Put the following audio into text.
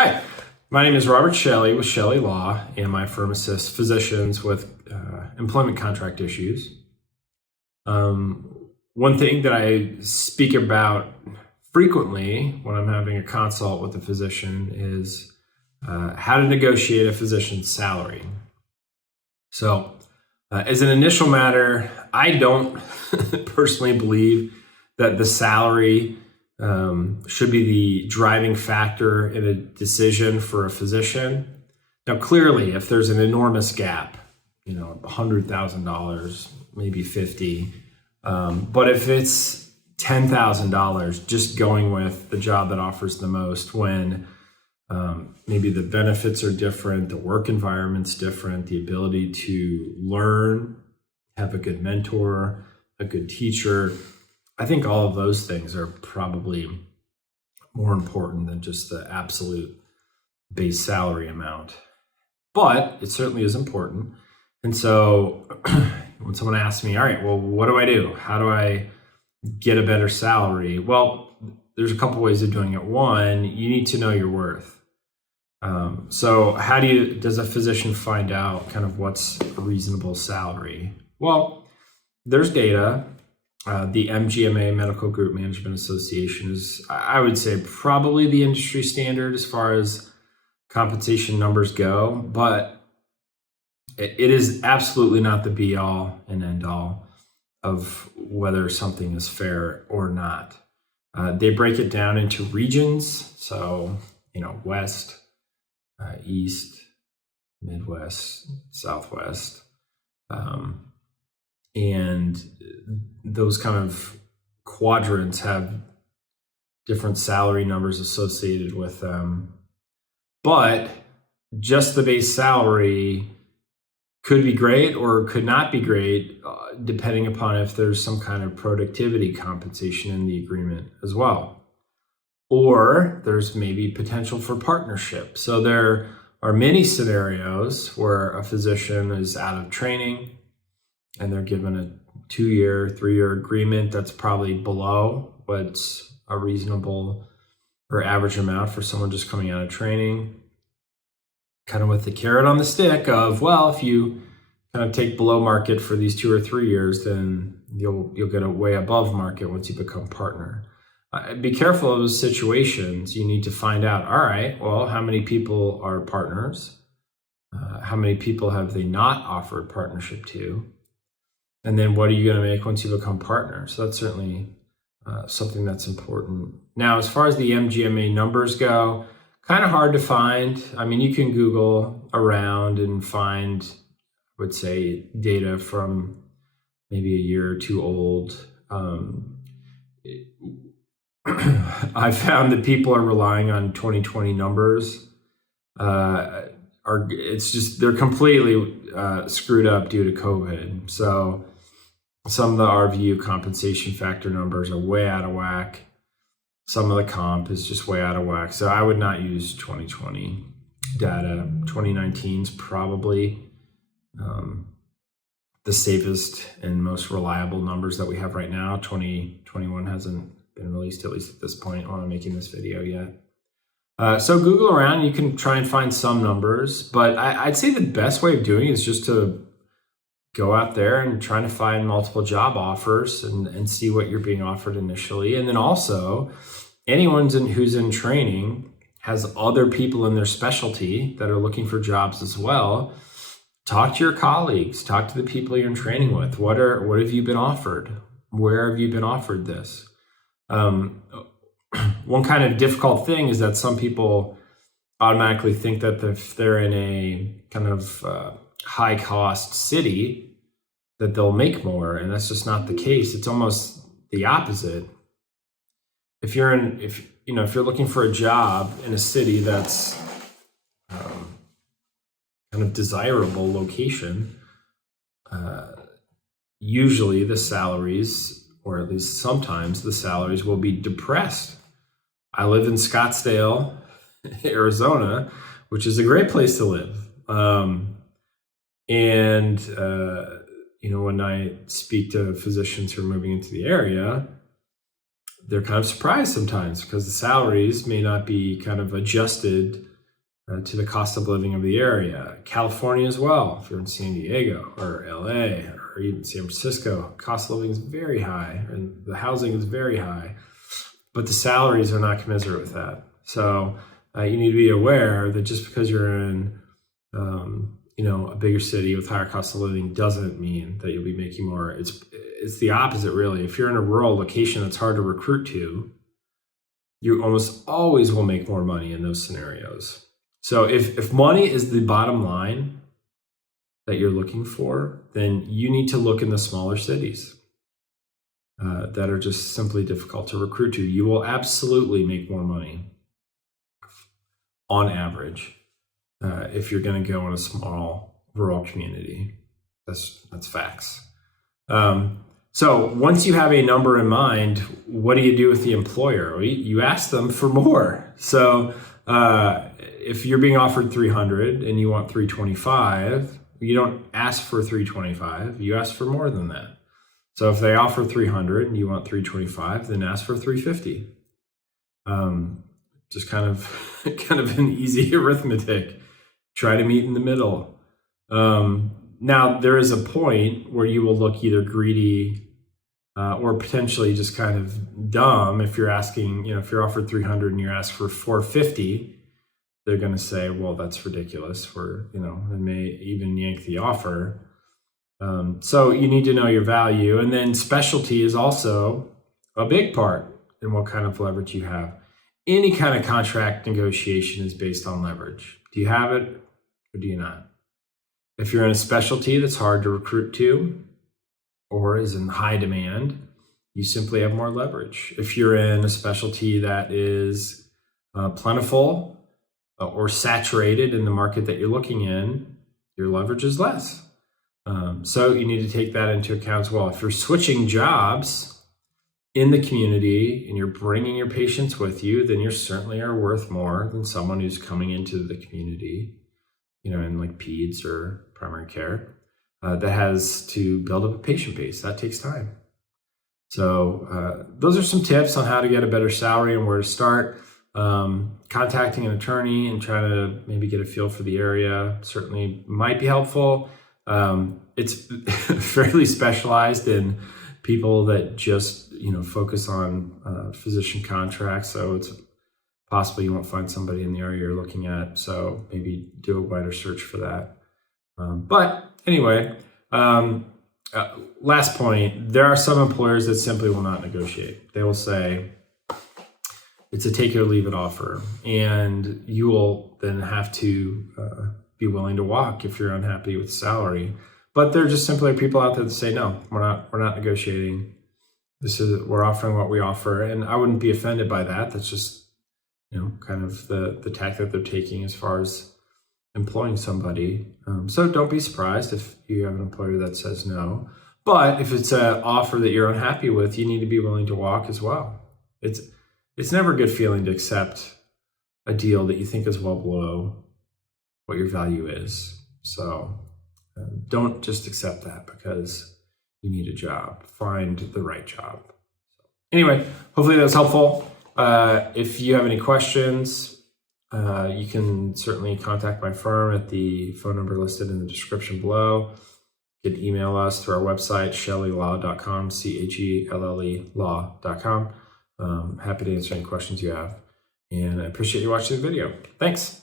Hi, my name is Robert Chelle with Chelle Law, and my firm assists physicians with employment contract issues. One thing that I speak about frequently when I'm having a consult with a physician is how to negotiate a physician's salary. So, as an initial matter, I don't personally believe that the salary should be the driving factor in a decision for a physician. Now, clearly, if there's an enormous gap, $100,000, maybe 50, but if it's $10,000, just going with the job that offers the most when maybe the benefits are different, the work environment's different, the ability to learn, have a good mentor, a good teacher. I think all of those things are probably more important than just the absolute base salary amount. But it certainly is important. And so when someone asks me, all right, well, what do I do? How do I get a better salary? Well, there's a couple ways of doing it. One, you need to know your worth. So how does a physician find out kind of what's a reasonable salary? Well, there's data. The MGMA Medical Group Management Association is, I would say, probably the industry standard as far as compensation numbers go, but it is absolutely not the be all and end all of whether something is fair or not. They break it down into regions. So, West, East, Midwest, Southwest. And those kind of quadrants have different salary numbers associated with them. But just the base salary could be great or could not be great, depending upon if there's some kind of productivity compensation in the agreement as well. Or there's maybe potential for partnership. So there are many scenarios where a physician is out of training and they're given a 2-year, 3-year agreement that's probably below what's a reasonable or average amount for someone just coming out of training. Kind of with the carrot on the stick of, well, if you kind of take below market for these 2 or 3 years, then you'll get a way above market once you become partner. Be careful of those situations. You need to find out, all right, well, how many people are partners? How many people have they not offered partnership to? And then what are you going to make once you become partner? So that's certainly something that's important. Now, as far as the MGMA numbers go, kind of hard to find. I mean, you can Google around and find, I would say, data from maybe a year or two old. I found that people are relying on 2020 numbers. They're completely screwed up due to COVID. So some of the RVU compensation factor numbers are way out of whack. Some of the comp is just way out of whack. So I would not use 2020 data. 2019 is probably the safest and most reliable numbers that we have right now. 2021 hasn't been released, at least at this point, when I'm making this video yet. So Google around, you can try and find some numbers, but I'd say the best way of doing it is just to go out there and try to find multiple job offers and see what you're being offered initially. And then also, anyone who's in training has other people in their specialty that are looking for jobs as well. Talk to your colleagues, talk to the people you're in training with. What have you been offered? Where have you been offered this? One kind of difficult thing is that some people automatically think that if they're in a kind of high cost city, that they'll make more, and that's just not the case. It's almost the opposite. If you're looking for a job in a city that's kind of desirable location, usually the salaries, or at least sometimes the salaries, will be depressed. I live in Scottsdale, Arizona, which is a great place to live. When I speak to physicians who are moving into the area, they're kind of surprised sometimes because the salaries may not be kind of adjusted to the cost of living of the area. California as well, if you're in San Diego or LA or even San Francisco, cost of living is very high and the housing is very high, but the salaries are not commensurate with that. So you need to be aware that just because you're in a bigger city with higher cost of living doesn't mean that you'll be making more. It's the opposite, really. If you're in a rural location that's hard to recruit to, you almost always will make more money in those scenarios. So if money is the bottom line that you're looking for, then you need to look in the smaller cities that are just simply difficult to recruit to. You will absolutely make more money on average if you're going to go in a small rural community. That's facts. So once you have a number in mind, what do you do with the employer? Well, you ask them for more. So if you're being offered 300 and you want 325, you don't ask for 325, you ask for more than that. So if they offer 300 and you want 325, then ask for 350. Just kind of an easy arithmetic. Try to meet in the middle. Now, there is a point where you will look either greedy or potentially just kind of dumb. If you're asking, if you're offered 300 and you're asked for 450, they're going to say, well, that's ridiculous. And may even yank the offer. So you need to know your value. And then specialty is also a big part in what kind of leverage you have. Any kind of contract negotiation is based on leverage. Do you have it or do you not? If you're in a specialty that's hard to recruit to or is in high demand, you simply have more leverage. If you're in a specialty that is plentiful or saturated in the market that you're looking in, your leverage is less. So you need to take that into account as well. If you're switching jobs in the community and you're bringing your patients with you, then you certainly are worth more than someone who's coming into the community, in like peds or primary care, that has to build up a patient base. That takes time. So those are some tips on how to get a better salary and where to start. Contacting an attorney and trying to maybe get a feel for the area certainly might be helpful. It's fairly specialized in people that just focus on physician contracts, so it's possible you won't find somebody in the area you're looking at, so maybe do a wider search for that. But anyway, last point, there are some employers that simply will not negotiate. They will say it's a take it or leave it offer, and you will then have to be willing to walk if you're unhappy with salary. But there just simply are people out there that say, no, we're not negotiating. We're offering what we offer. And I wouldn't be offended by that. That's just, kind of the tack that they're taking as far as employing somebody. So don't be surprised if you have an employer that says no. But if it's an offer that you're unhappy with, you need to be willing to walk as well. It's never a good feeling to accept a deal that you think is well below what your value is. So don't just accept that because you need a job. Find the right job. Anyway, hopefully that's helpful. If you have any questions, you can certainly contact my firm at the phone number listed in the description below. You can email us through our website, chellelaw.com, CHELLE law.com. Happy to answer any questions you have. And I appreciate you watching the video. Thanks.